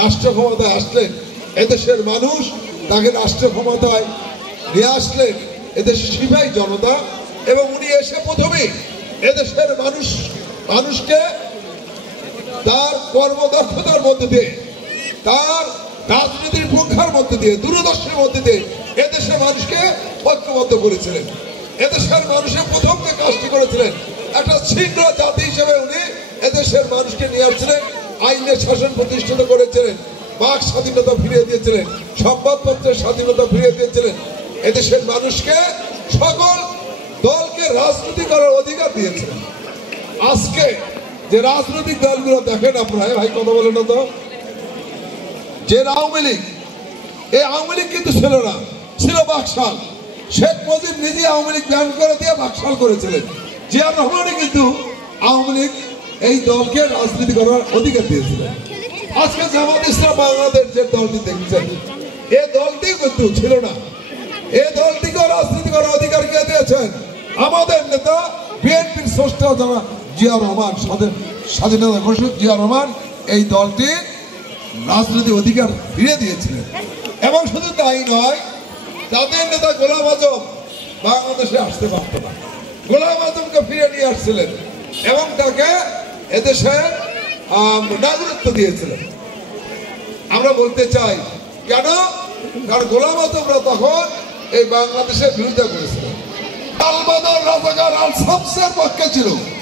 রাষ্ট্র ক্ষমতায় আসলেন, এদেশের মানুষ তাকে রাষ্ট্র ক্ষমতায় নিয়ে আসলেন এদেশের সিপাহী জনতা, এবং উনি এসে প্রথমে এদেশের মানুষকে তার কর্মদক্ষতার মধ্যে দিয়ে, তার রাজনীতির প্রজ্ঞার মধ্যে দিয়ে, দূরদর্শনের মধ্যে দিয়ে এদেশের মানুষকে ঐক্যবদ্ধ করেছিলেন। এদেশের মানুষের প্রথম যে কাজটি করেছিলেন, একটা শৃঙ্খলা জাতি হিসেবে উনি এদেশের মানুষকে নিয়ে আসছিলেন, আইনের শাসন প্রতিষ্ঠিত করেছিলেন, বাক স্বাধীনতা ফিরিয়ে দিয়েছিলেন, সংবাদপত্রের স্বাধীনতা ফিরিয়ে দিয়েছিলেন, এদেশের মানুষকে সকল দলকে রাজনীতি করার অধিকার দিয়েছিলেন। আজকে যে রাজনৈতিক দলগুলো দেখেন আপনারা, ভাই কথা বলেন না তো, যে আওয়ামী লীগ, এই আওয়ামী লীগ কিন্তু ছিল না, ছিল বাকশাল। শেখ মুজিব নিজে আওয়ামী লীগ ব্যান করে দিয়ে বাকশাল করেছিলেন। জিয়াউর রহমানই কিন্তু আওয়ামী লীগ এই দলকে রাজনীতি করার অধিকার দিয়েছিলেন। আজকে জামাত ইসলাম বাংলাদেশ যে দলটি দেখছেন, এই দলটি কিন্তু ছিল না। এই দলটিকে রাজনীতি করার অধিকার কে দিয়েছেন? আমাদের নেতা বিএনপির স্রষ্টা যারা জিয়াউর রহমান, স্বাধীনতা ঘোষক জিয়াউর রহমান এই দলটি রাজনৈতিক অধিকার ফিরিয়ে দিয়েছিলেন। এবং শুধু তাই নয়, তাদের নেতা গোলাম আজম বাংলাদেশে আসতে পারত না, গোলাম আজমকে ফিরিয়ে নিয়ে আসছিলেন এবং তাকে এদেশে নাগরিকত্ব দিয়েছিলেন। আমরা বলতে চাই কেন? কারণ গোলাম আজমরা তখন এই বাংলাদেশের বিরোধিতা করেছিলেন। আল বদর রাজাকার আল শামসের পক্ষে ছিল।